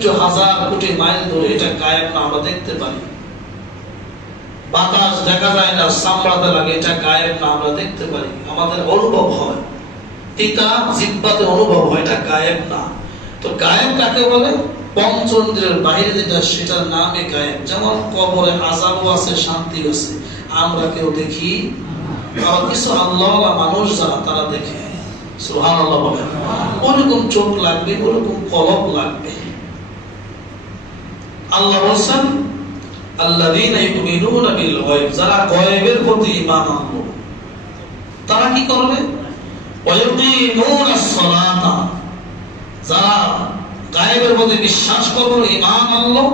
সূর্য হাজার কোটি মাইল দূরে, এটা গায়েব না, আমরা দেখতে পারি। বাতাস দেখা যায় না, চামড়াতে লাগে, এটা গায়েব না, আমরা দেখতে পারি, আমাদের অনুভব হয়। তিতা জিহ্বাতে অনুভব হয়, এটা গায়েব না। তো গায়েব কাকে বলে? পঞ্চেন্দ্রিয়ের বাইরে যেটা, সেটার নামে গায়েব। যেমন কবরে আযাবও আছে, শান্তি আছে, আমরা কেউ দেখি। আবার কিছু আল্লাহওয়ালা মানুষ যারা, তারা দেখে। সুবহানাল্লাহ বলেন। ওরকম চোখ লাগবে, ওরকম কলব লাগবে। আল্লাহ বলেন আল্লাযীনা ইউমিনুনা বিল গায়ব, যারা গায়বের প্রতি ঈমান আনলো তারা কি করবে? ওয়া ইউকিমুনাস সালাতা, যারা গায়বের প্রতি বিশ্বাস করলো, ঈমান আনলো,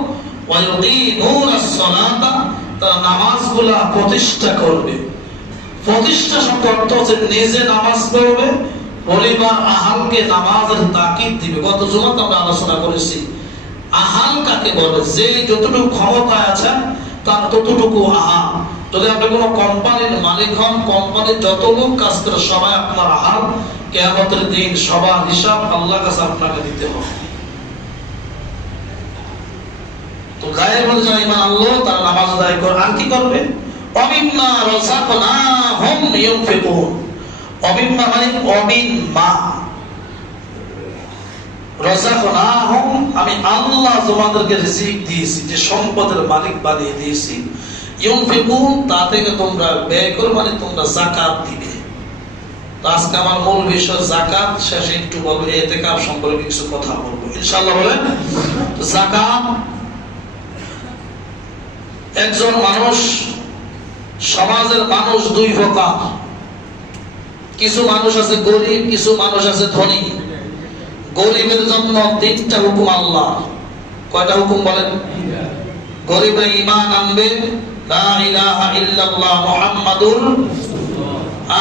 ওয়া ইউকিমুনাস সালাতা, তারা নামাজগুলা প্রতিষ্ঠা করবে। প্রতিষ্ঠা শব্দের অর্থ হচ্ছে নিজে নামাজ পড়বে, পরিবার আহালকে নামাজের তাকিদ দিবে। গত জুমাতে আমরা আলোচনা করেছি আহাল কাকে বলে? যে যতটুকু ক্ষমতায় আছে তার ততটুকু আহাল। যদি আপনি কোনো কোম্পানির মালিক হন, কোম্পানির যত লোক কাজ করে সবাই আপনার আহাল। কিয়ামতের দিন সবার হিসাব আল্লাহর কাছে আপনাকে দিতে হবে। তো গায়ের মধ্যে যারা ঈমান আনলো তারা নামাজ আদায় করে। আর কি করবে? অমিম্মা রাযাকনাহুম ইউনফিকুন। অমিম্মা মানে অমিম্মা, রাযাকনাহুম আমি আল্লাহ তোমাদেরকে রিজিক দিয়েছি, যে সম্পদের মালিক বানিয়ে দিয়েছি। ইউনফিকুন তা থেকে তোমরা ব্যয় করো, মানে তোমরা যাকাত দিবে। তো আজকে আমার মূল বিষয় যাকাত, শেষে একটু বলবো ইতিকাফ সম্পর্কে কিছু কথা বলবো ইনশাআল্লাহ। বলেন যাকাত। একজন মানুষ, সমাজের মানুষ দুই প্রকার। কিছু মানুষ আছে গরিব, কিছু মানুষ আছে ধনী। গরিবের জন্য তিনটা হুকুম আল্লাহ। কয়টা হুকুম বলেন? গরিবের ঈমান আনবে, লা ইলাহা ইল্লাল্লাহ মুহাম্মাদুর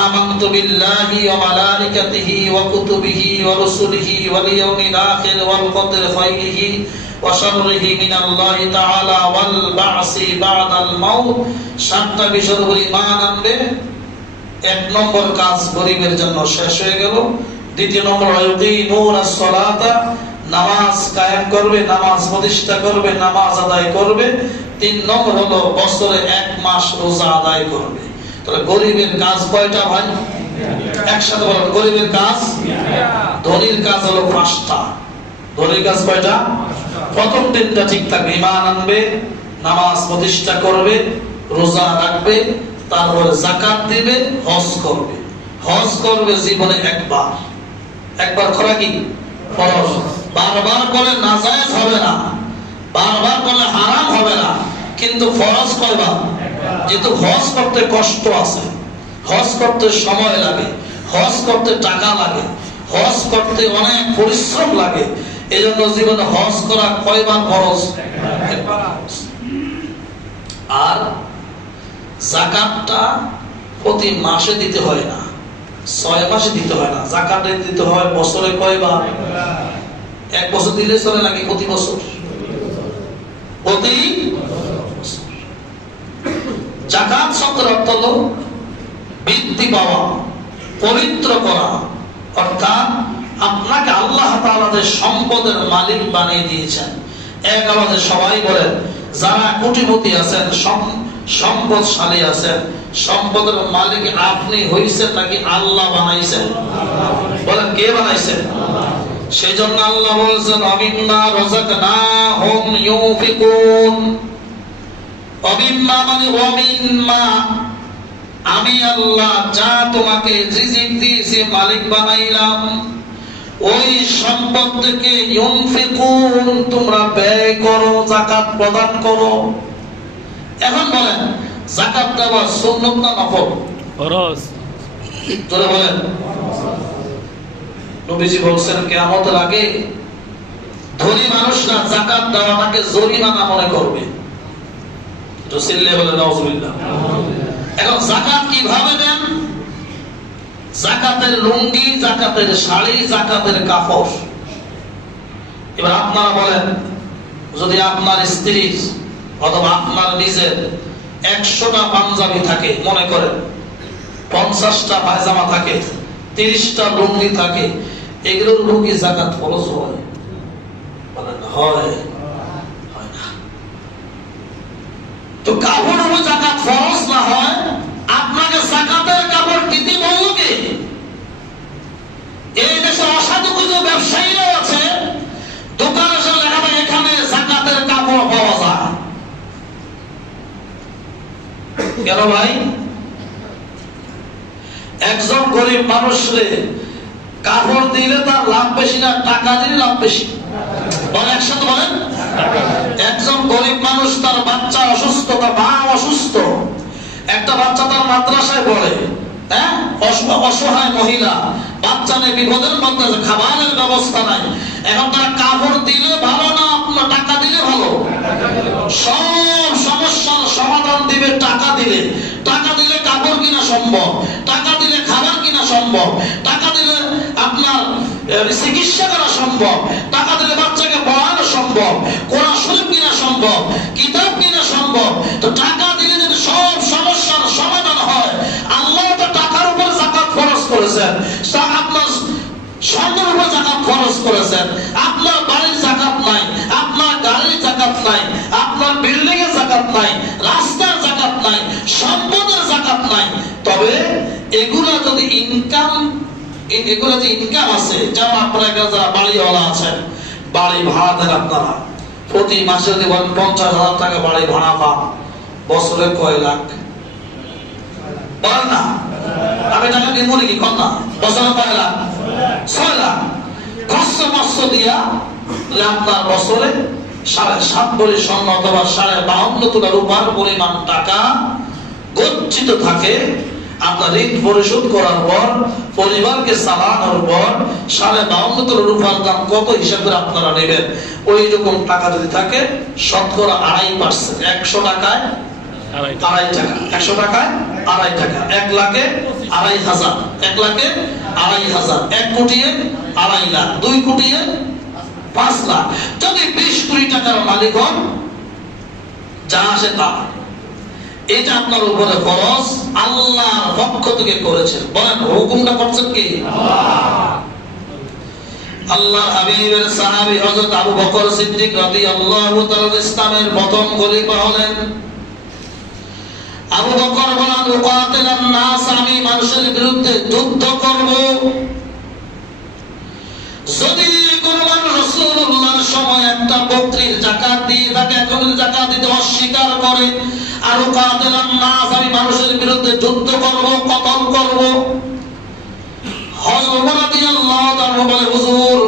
আমানতু বিল্লাহি ওয়া মালাইকাতিহি ওয়া কুতুবিহি ওয়া রাসূলিহি ওয়াল ইয়াউমিল আখির ওয়াল কদরি খাইরিহি ওয়া শাররিহি মিনাল্লাহি তাআলা ওয়াল বা'সি বা'দাল মাউত। সাতটা বিষয়ের উপর ঈমান আনবে। এক নম্বর কাজ গরিবের জন্য শেষ হয়ে গেল। দ্বিতীয় নম্বর ইউকিমুনাস সালাতা, নামাজ কায়েম করবে, নামাজ প্রতিষ্ঠা করবে, নামাজ আদায় করবে। তিন নম্বর হলো বছরে এক মাস রোজা আদায় করবে। তাহলে গরিবের কাজ কয়টা ভাই? একসাথে বলেন, গরিবের কাজ। ধনীর কাজ হলো পাঁচটা। ধনীর কাজ কয়টা? প্রথম তিনটা ঠিক থাকবে, ঈমান আনবে, নামাজ প্রতিষ্ঠা করবে, রোজা রাখবে, তারপরে যাকাত দিবে, হজ করবে। হজ করবে জীবনে একবার। একবার করা কি ফরজ। বারবার করলে নাজায়েজ হবে না, বারবার করলে হারাম হবে না, কিন্তু ফরজ কয়বার? যেহেতু হজ করতে কষ্ট আছে, হজ করতে সময় লাগে, হজ করতে টাকা লাগে, হজ করতে অনেক পরিশ্রম লাগে, এজন্য জীবনে হজ করা কয়বার ফরজ? একবার। আর যাকাতটা প্রতি মাসে দিতে হয় না, 6 মাসে দিতে হয় না। যাকাত দিতে হয় বছরে কয়বার? এক বছর দিলে চলে নাকি প্রতি বছর? প্রতি যাকাত শব্দের অর্থ হলো বৃদ্ধি পাওয়া, পবিত্র করা। অর্থাৎ আপনাকে আল্লাহ তাআলা যে সম্পদের মালিক বানিয়ে দিয়েছেন। এক আওয়াজে সবাই বলেন, যারা কোটিপতি আছেন, সম্পদশালী আছেন, সম্পদের মালিক আপনি হইছেন নাকি আল্লাহ বানাইছেন? বলেন কে বানাইছেন? সেই জন্য আল্লাহ বলছেন অমিম্মা রাযাকনাহুম ইউনফিকুন। অমিম্মা মানে অমিম্মা, আমি আল্লাহ যা তোমাকে রিজিক দিয়েছি, মালিক বানাইলাম, ওই সম্পদ থেকে ইউনফিকুন তোমরা ব্যয় করো, যাকাত প্রদান করো। এখন বলেন যাকাত দেওয়া সুন্নাত না নফল? ফরজ। জোরে বলেন। নবীজি বলেন কিয়ামতের আগে ধনী মানুষরা যাকাত দেওয়াটাকে জরিমানা মনে করবে। তো সিল্লে বলে নাউজুবিল্লাহ। এখন যাকাত কিভাবে দেন? যাকাতের লুঙ্গি, যাকাতের শাড়ি, যাকাতের কাপড়। এবার আপনারা বলেন, যদি আপনার স্ত্রীর অথবা আপনার নিজের 100টা পাঞ্জাবি থাকে, মনে করেন 50টা পায়জামা থাকে, 30টা লুঙ্গি থাকে, এগুলোর লুঙ্গি যাকাত ফরজ হয়? বলেন হয়? হয় না। তো কাপড় উপর যাকাত ফরজ না হয়, আপনাকে যাকাতের কাপড় দিতে বলল কে? এই দেশে অসাধু কিছু ব্যবসায়ীরাও আছে, দোকানে এসে লেখা থাকে এখানে যাকাতের কাপড় পাওয়া যায়। কেন ভাই? একজন গরিব মানুষরে কাপড় দিলে তার লাভ বেশি না টাকা দিলে লাভ বেশি? বলেন একসাথে বলেন। একজন গরিব মানুষ, তার বাচ্চা অসুস্থ, তার মা অসুস্থ, একটা বাচ্চা তার মাদ্রাসায় পড়ে, হ্যাঁ, অসহায় মহিলা, বাচ্চা নেই, বিপদের মধ্যে, খাবারের ব্যবস্থা নাই, এখন তার কাপড় দিলে ভালো না আপনার টাকা দিলে ভালো? সব সমস্যার সমাধান দিবে টাকা দিলে। টাকা দিলে কাপড় কিনা সম্ভব, টাকা দিলে খাবার কিনা সম্ভব, টাকা দিলে আপনার চিকিৎসা করা সম্ভব, টাকা দিলে বাচ্চাকে পড়ানো সম্ভব, কোরআন শরীফ কিনা সম্ভব, কিতাব কিনা সম্ভব। তো টাকা দিলে যদি সব সমস্যার সমাধান হয়, আল্লাহ তো টাকার উপর যাকাত ফরজ করেছেন, আপনার স্বর্ণের উপর যাকাত ফরজ করেছেন। আপনার বাড়ির যাকাত নাই, আপনার গাড়ির যাকাত নাই, আপনার বিল্ডিং এর যাকাত নাই, রাস্তার যাকাত নাই, সম্পদের যাকাত নাই। তবে এগুলা যদি ইনকাম, এগুলা যে ইনকাম আছে, যেমন আপনারা যারা বাড়িওয়ালা আছেন, বাড়ি ভাড়া দেন, আপনারা প্রতি মাসে যদি 50,000 টাকা বাড়ি ভাড়া পান, বছরে কয় লাখ? বলেন না, আমি টাকা নিব নাকি? কন না, বছরে কয় লাখ? 6 লাখ। খরচ মৎস্য দিয়া আপনার বছরে 7.5 ভরি স্বর্ণ অথবা 52 তোলা রূপার পরিমাণ টাকা গচ্ছিত থাকে। আপনার ঋণ পরিশোধ করার পর, পরিবারকে চালানোর পর 52.5 তোলা রূপার দাম কত হিসাব করে আপনারা নেবেন। ওই রকম টাকা যদি থাকে, শতকরা 2.5%, 100 টাকায় 2.5 টাকা, 100 টাকায় 2.5 টাকা, 1 লাখে 2.5 1 লাখে 2.5 1 কোটি 2.5 লাখ, 2 কোটি 5 লাখ। যদি 20 কোটি টাকার মালিক হন, যা আসে তা, এটা আপনার উপরে ফরজ, আল্লাহর পক্ষ থেকে করেছেন। বলেন হুকুমটা করছেন কি? আল্লাহর হাবিবের সাহাবী হযরত আবু বকর সিদ্দিক রাদিয়াল্লাহু তাআলা ইসলামের প্রথম খলিফা হলেন। আবু বকর বলেন, উকাতিলান নাস, আমি মানুষের বিরুদ্ধে যুদ্ধ করব। যদি কোন মানুষ রাসূলুল্লাহর সময় একটা বকরির যাকাত দিয়ে থাকে, এখন যদি যাকাত দিতে অস্বীকার করে, আর উকাতিলান নাস, আমি মানুষের বিরুদ্ধে যুদ্ধ করব, কতল করব। হযরত ওমর রাদিয়াল্লাহু তাআলা বলে, হুজুর,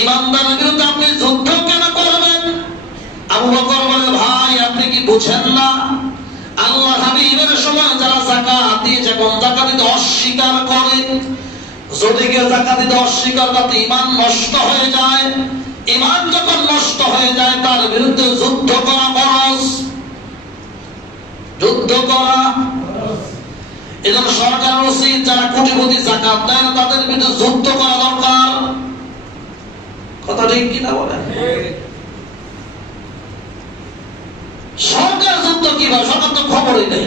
ইমানদারের বিরুদ্ধে আপনি যুদ্ধ কেন করবেন? আবু বকর বলে, ভাই আপনি কি বুঝেন না, আল্লাহ হাবিবের সময় যারা যাকাত দিয়েছে, কোন যাকাত দিতে অস্বীকার করে, যদি কেউ যাকাত দিতে অস্বীকার করে ঈমান নষ্ট হয়ে যায়। ঈমান যখন নষ্ট হয়ে যায়, তার বিরুদ্ধে যুদ্ধ করা ফরজ। যুদ্ধ করা, এজন্য সরকার উচিত যারা কোটিপতি যাকাত দেয় না, তাদের বিরুদ্ধে যুদ্ধ করা দরকার। কথা ঠিক কিনা বলেন? সরকার যুদ্ধ কিভাবে? সরকার তো খবরই নেই।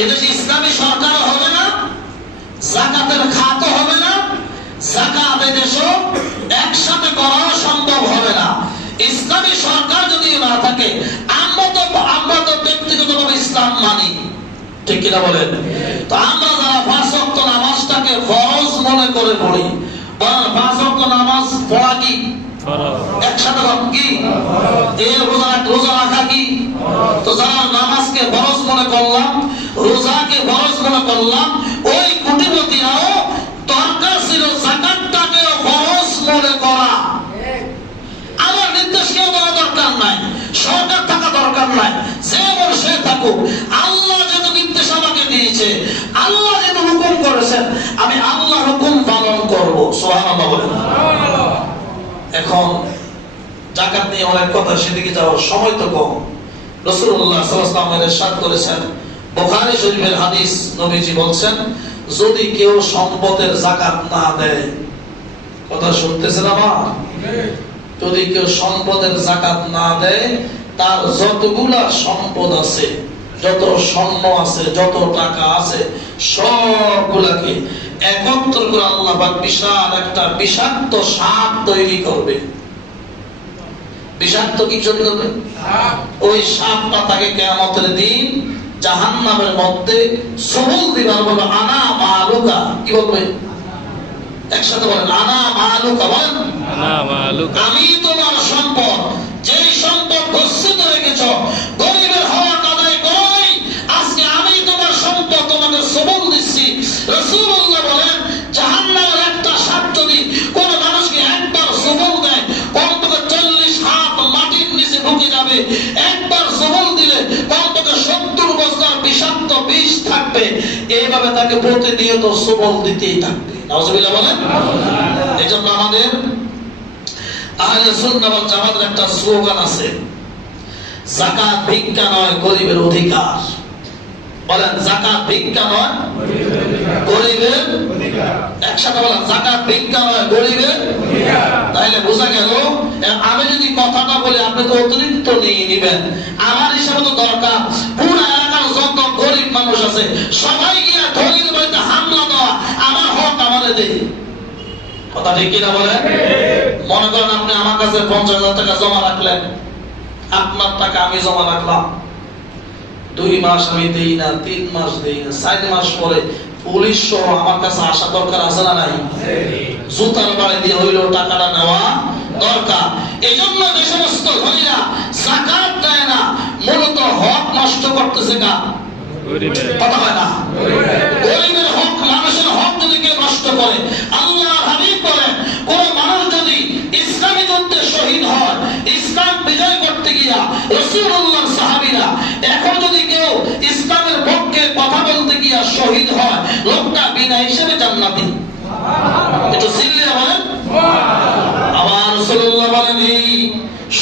এদেশে ইসলামী সরকার হবে না, যাকাতের খাতও হবে না, যাকাত এদেশে একসাথে করা সম্ভব হবে না। ইসলামী সরকার যদি না থাকে, আমরা তো ব্যক্তিগতভাবে ইসলাম মানি, ঠিক কিনা বলেন? তো আমরা যারা 5 ওয়াক্ত নামাজটাকে ফরজ মনে করে পড়ি, বলেন 5 ওয়াক্ত নামাজ পড়া কি একসাথে কি? রোজা রাখা কি? তো যারা নামাজকে ফরজ মনে করলাম, রোজাকে ফরজ মনে করলাম, ওই কোটিপতিরাও দরকার ছিল যাকাতটাকে ফরজ মনে করা। আমার নির্দেশ কেউ দেওয়া দরকার নাই, সরকার থাকা দরকার নাই, যে সে থাকুক। আল্লাহ যেহেতু নির্দেশ আমাকে দিয়েছে, আল্লাহ যেহেতু হুকুম করেছেন, আমি আল্লাহর হুকুম পালন করব। সুবহানাল্লাহ বলেন। এখন যাকাত নিয়ে অনেক কথা, সেদিকে যাওয়ার সময় তো কম। রাসূলুল্লাহ সাল্লাল্লাহু আলাইহি ওয়াসাল্লাম ইরশাদ করেছেন, বুখারী শরীফের হাদিস, নবীজি বলছেন, যদি কেউ সম্পদের যাকাত না দেয়, কথা শুনতেছেন আমার? যদি কেউ সম্পদের যাকাত না দেয়, তার যতগুলা সম্পদ আছে, যত স্বর্ণ আছে, যত টাকা আছে, সবগুলাকে একত্র করে আল্লাহ পাক বিশাল একটা বিষাক্ত সাপ তৈরি করবে। বিষাক্ত কি তৈরি করবে? ওই সাপটা তাকে কিয়ামতের দিন জাহান্নামের মধ্যে সবল দিবার বলে আনা মালুকা। কি বলবে? একসাথে বলেন, আনা মালুকা। বলেন, আনা মালুকা। আমি তোমার সম্পদ। যেই সম্পদ গচ্ছিত হয়ে গেছো, গরিবের হক আদায় করো নাই, আজকে আমি তোমার সম্পদ তোমাকে সবল দিচ্ছি। রাসূলুল্লাহ বলেন, জাহান্নামের একটা সাপ যদি কোন মানুষকে একবার সবল দেয়, কমপক্ষে 40 হাত মাটির নিচে ঢুকে যাবে। একবার সবল দিলে কমপক্ষে 70 বছর বিষাক্ত বিষ থাকবে। এইভাবে তাকে প্রতিনিয়ত সবল দিতেই থাকবে। নাউজুবিল্লাহ বলেন। এজন্য আমাদের আহলে সুন্নাহ ওয়াল জামাতের একটা স্লোগান আছে, যাকাত ভিক্ষা নয়, গরিবের অধিকার। বলেন, যাকাত ভিক্ষা নয়, গরিবের অধিকার। একসাথে বলেন, যাকাত ভিক্ষা নয়, গরিবের অধিকার। তাহলে বোঝা গেল, আমি যদি কথাটা বলি আপনি তো অতিরিক্ত নিয়ে নেবেন। আমার হিসাবে তো দরকার পুরো এলাকার যত গরিব মানুষ আছে সবাই গিয়ে ধনীর বাড়িতে হামলা দেওয়া, আমার হক আমারে দেয়। কথা ঠিক কিনা বলেন? মনে করেন আপনি আমার কাছে 50,000 টাকা জমা রাখলেন, আপনার টাকা আমি জমা রাখলাম, 2 মাস আমি দেই না, 3 মাস দেই না, 4 মাস পরে পুলিশ সহ আমার কাছে আসা দরকার আছে না নাই? জুতার বাড়ি দিয়ে হইলেও টাকাটা নেওয়া দরকার। এই জন্য যে সমস্ত ধনীরা যাকাত দেয় না, মূলত হক নষ্ট করতেছে কার? কথা হয় না? গরিবের হক, মানুষের হক যদি কেউ নষ্ট করে, আল্লাহ হাবিব বলেন, কোন মানুষ যদি ইসলামী যুদ্ধে শহীদ হয়, ইসলাম বিজয় করতে গিয়া রাসূলুল্লাহর সাহাবীরা, এখন যদি কেউ ইসলামের পক্ষে কথা বলতে গিয়া শহীদ হয়, লোকটা বিনা হিসেবে জান্নাতি। একটু সিল্লিয়া বলেন। আবার রাসূলুল্লাহ বলেন, এই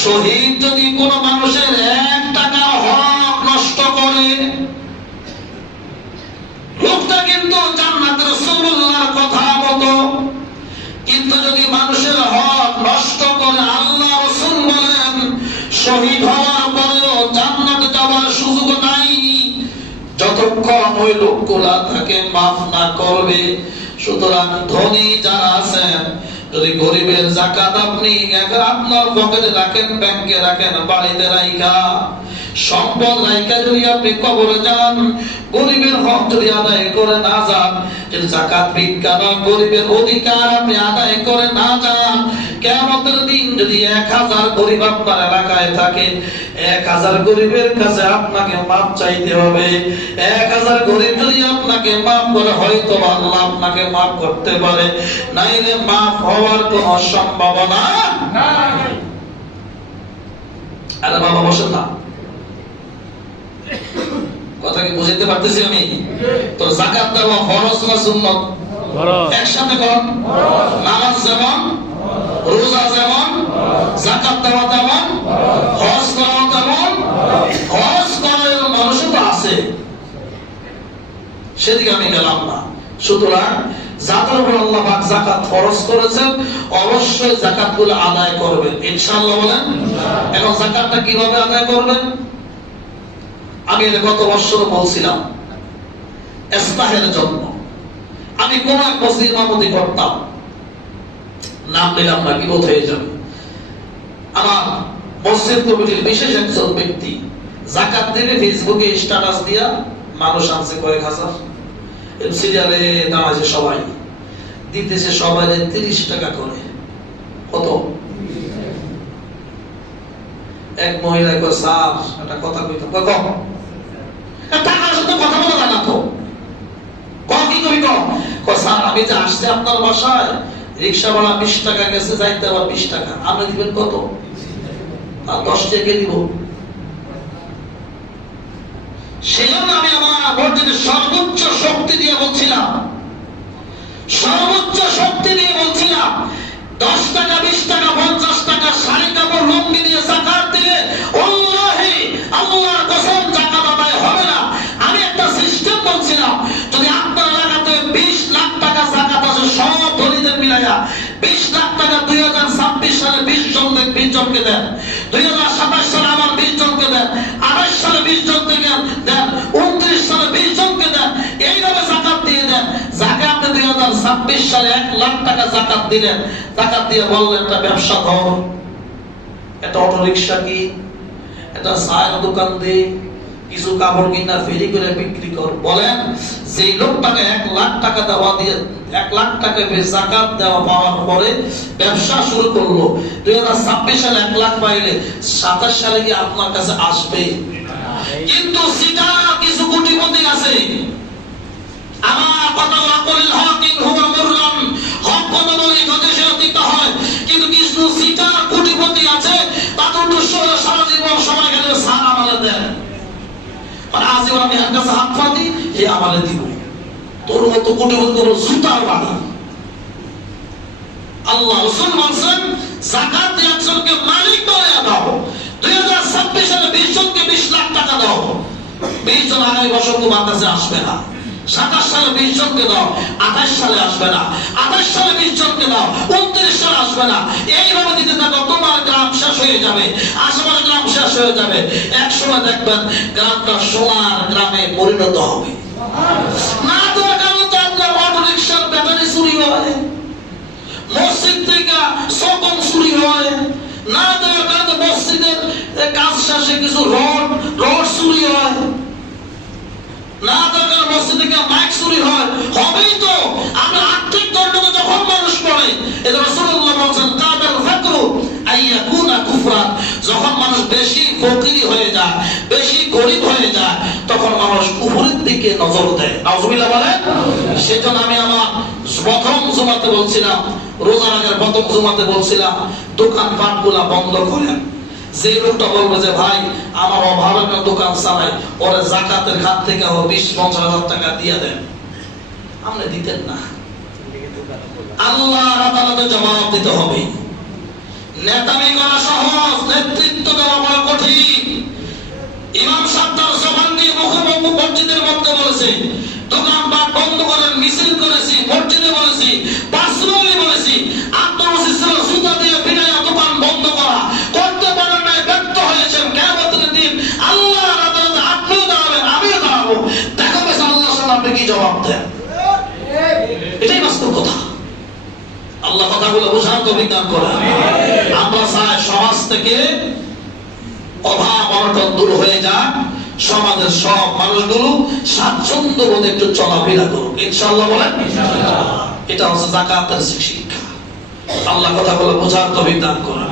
শহীদ যদি কোন মানুষের 1 টাকা হক নষ্ট করে, লোকটা কিন্তু জান্নাতের রাসূলুল্লাহর কথা মতো। কিন্তু যদি মানুষের হক নষ্ট করে, আল্লাহ রাসূল বলেন শহীদ হওয়ার পরেও জান্নাতে যাওয়ার সুযোগ নাই, যতক্ষণ ওই লোকগুলা তাকে মাফ না করবে। সুতরাং ধনী যারা আছেন, যদি গরিবের যাকাত আপনি আপনার পকেটে রাখেন, ব্যাংকে রাখেন, বাড়িতে রাখা, সম্পদ রাখা যদি আপনি কবরে যান, গরিবের হক যদি আদায় করে না যান, যদি যাকাত ভিক্ষা নয়, গরিবের অধিকার আপনি আদায় করে না যান, কিয়ামতের দিন যদি 1000 গরিব আপনার এলাকায় থাকে, 1000 গরিবের কাছে আপনাকে মাপ চাইতে হবে। 1000 গরিব যদি আপনাকে মাপ করে, হয়তো আল্লাহ আপনাকে মাপ করতে পারে, নাইলে মাপ হওয়ার কোনো সম্ভাবনা নাই। আরে বাবা বসেন না, কথা কি বুঝাইতে পারতেছি আমি? তো যাকাত দেওয়া ফরজ না সুন্নাত? ফরজ। একসাথে কোন? ফরজ। নামাজ যেমন, রোজা যেমন, যাকাত দেওয়া তেমন, হজ করা তেমন। হজ করার মানুষও তো আছে, সেদিকে আমি গেলাম না। সুতরাং যাদের উপর আল্লাহ পাক যাকাত ফরজ করেছেন, অবশ্যই যাকাতগুলো আদায় করবেন ইনশাআল্লাহ। বলেন, এখন যাকাতটা কিভাবে আদায় করবেন? আমি গত বছর বলছিলাম, ইসলাহের জন্য আমি কোন এক মসজিদ ইমামতি করতাম, নাম নিলাম না, বিপদ হয়ে যাবে। আমার মসজিদ কমিটির বিশেষ একজন ব্যক্তি যাকাত দেবে, ফেসবুকে স্ট্যাটাস দিয়া মানুষ আনছে কয়েক হাজার, সিরিয়ালে দাঁড়াচ্ছে, সবাই দিতেছে, সবাই 30 টাকা করে। কত? এক মহিলা কয়, স্যার একটা কথা কইতাম। কম টাকার সাথে কথা বলা জানা তো, কি করি কম। স্যার আমি যে আসছে আপনার বাসায়, রিক্সা ভাড়া 20 টাকা গেছে, যাইতে আবার 20 টাকা, আপনি দিবেন কত? আর 10 টাকা দিব। সেজন্য আমি আমার মসজিদের সর্বোচ্চ শক্তি দিয়ে বলছিলাম, সর্বোচ্চ শক্তি দিয়ে বলছিলাম, 10 টাকা, 20 টাকা, 50 টাকা শাড়ি কাপড় লুঙ্গি দিয়ে যাকাত দিলে ওয়াল্লাহি আল্লাহর কসম যাকাত আদায় হবে না। আমি একটা সিস্টেম বলছিলাম, যদি আপনার এলাকাতে 20 লাখ টাকা যাকাত আছে, সব ধনীদের মিলাইয়া 20 লাখ টাকা 2026 সালে 20 জনকে দেন, 2027 সালে আমার 20 জনকে দেন, 28 সালে 20 জনকে দেন, 29 সালে 20 জনকে দেন, এইভাবে যাকাত দিয়ে দেন। যাকাতে 2026 সালে 1 লাখ টাকা যাকাত দিলেন, যাকাত দিয়ে বললেন একটা ব্যবসা ধর, একটা অটো রিকশা কি, একটা চায়ের দোকান দে, কিছু কাপড় কিনা ফেরি করে বিক্রি কর। বলেন যে লোকটাকে 1 লাখ টাকা দেওয়া দিয়ে 1 লাখ টাকা যাকাত দেওয়া পাওয়ার পরে ব্যবসা শুরু করলো, 2026 সালে 1 লাখ পাইলে 27 সালে কি আপনার কাছে আসবে? কিন্তু সিটা কিছু কোটিপতি আছে, আমার কথা ওয়াকুল হকিন হুয়া মুররান, হক কথা বলি যদি সে দিতে হয়। কিন্তু কিছু সিটা কোটিপতি আছে, তাদের উদ্দেশ্য সারা জীবন সময় গেলে সার আমালে দেন, মানে আজীবন আমি এর কাছে হাত পাতি হে আমালে দিব। তোর মতো কোটিপতি কোনো জুতার বাড়ি। আল্লাহ রাসূল বলেন যাকাত একজনকে মালিক বানায়া দাও। 2026 সালে 20 জনকে 20 লাখ টাকা দাও, 20 জন আগামী বছর তোমার কাছে আসবে না। 27 সালে 20 জনকে দাও, 28 সালে আসবে না। 28 সালে 20 জনকে দাও, 29 সালে আসবে না। এইভাবে দিতে থাকো, তোমার গ্রাম শেষ হয়ে যাবে, আশেপাশের গ্রাম শেষ হয়ে যাবে। এক সময় দেখবেন গ্রামটা সোনার গ্রামে পরিণত হবে। না দেওয়ার কারণে তো আপনার অটো রিকশার ব্যাটারি চুরি হয়, মসজিদ থেকে সকল চুরি হয়। না দেওয়ার কারণে মসজিদের কাজ শেষে কিছু রড চুরি হয়। না দেওয়ার কারণে মসজিদ থেকে মাইক চুরি হয়। হবেই তো, আপনার আর্থিক দণ্ডকে যখন মানুষ পড়ে, এটা রাসূলুল্লাহ বলেছেন কাদাল ফাকরু আইয়াকুনা কুফরান, যখন মানুষ বেশি ফকিরি হয়ে যায়, বেশি গরিব হয়ে যায়, তখন মানুষ কুফরের দিকে নজর দেয়। নাউজুবিল্লাহ বলেন। সেজন্য আমি আমার প্রথম জুমাতে বলছিলাম, রোজার আগের প্রথম জুমাতে বলছিলাম দোকানপাটগুলা বন্ধ করেন। যে লোকটা বলবে যে ভাই আমার অভাবের দোকান চালাই, ওরে যাকাতের খাত থেকে 20-50 হাজার টাকা দিয়ে দেন, আপনি দিতেন না, আল্লাহর আদালতে জবাব দিতে হবে। নেতামি করা সহজ, নেতৃত্ব দেওয়া বড় কঠিন। ইমাম সাহেব তার জবান দিয়ে মুখোমুখি মসজিদের মধ্যে বলেছে দোকানপাট বন্ধ করেন, মিছিল করেছি, মসজিদে বলেছি, বাসরুমে বলেছি, আত্মবিশ্বাস ছিল জুতা দিয়ে পিটাইয়া দোকান বন্ধ করা, করতে পারেন নাই, ব্যর্থ হয়েছেন। কিয়ামতের দিন আল্লাহর আদালতে আপনিও দাঁড়াবেন, আমিও দাঁড়াবো, দেখা গেছে আল্লাহর সামনে আপনি কি জবাব দেন। এটাই বাস্তব কথা। আল্লাহ কথাগুলো বোঝার তৌফিক দান করেন। আমরা চাই সমাজ থেকে অভাব অনটন দূর হয়ে যাক, সমাজের সব মানুষগুলো স্বাচ্ছন্দ্য বোধে একটু চলাফেরা করুক, ইনশাআল্লাহ বলেন। এটা হচ্ছে যাকাতের শিক্ষা। আল্লাহ কথাগুলো বোঝার তৌফিক দান করেন।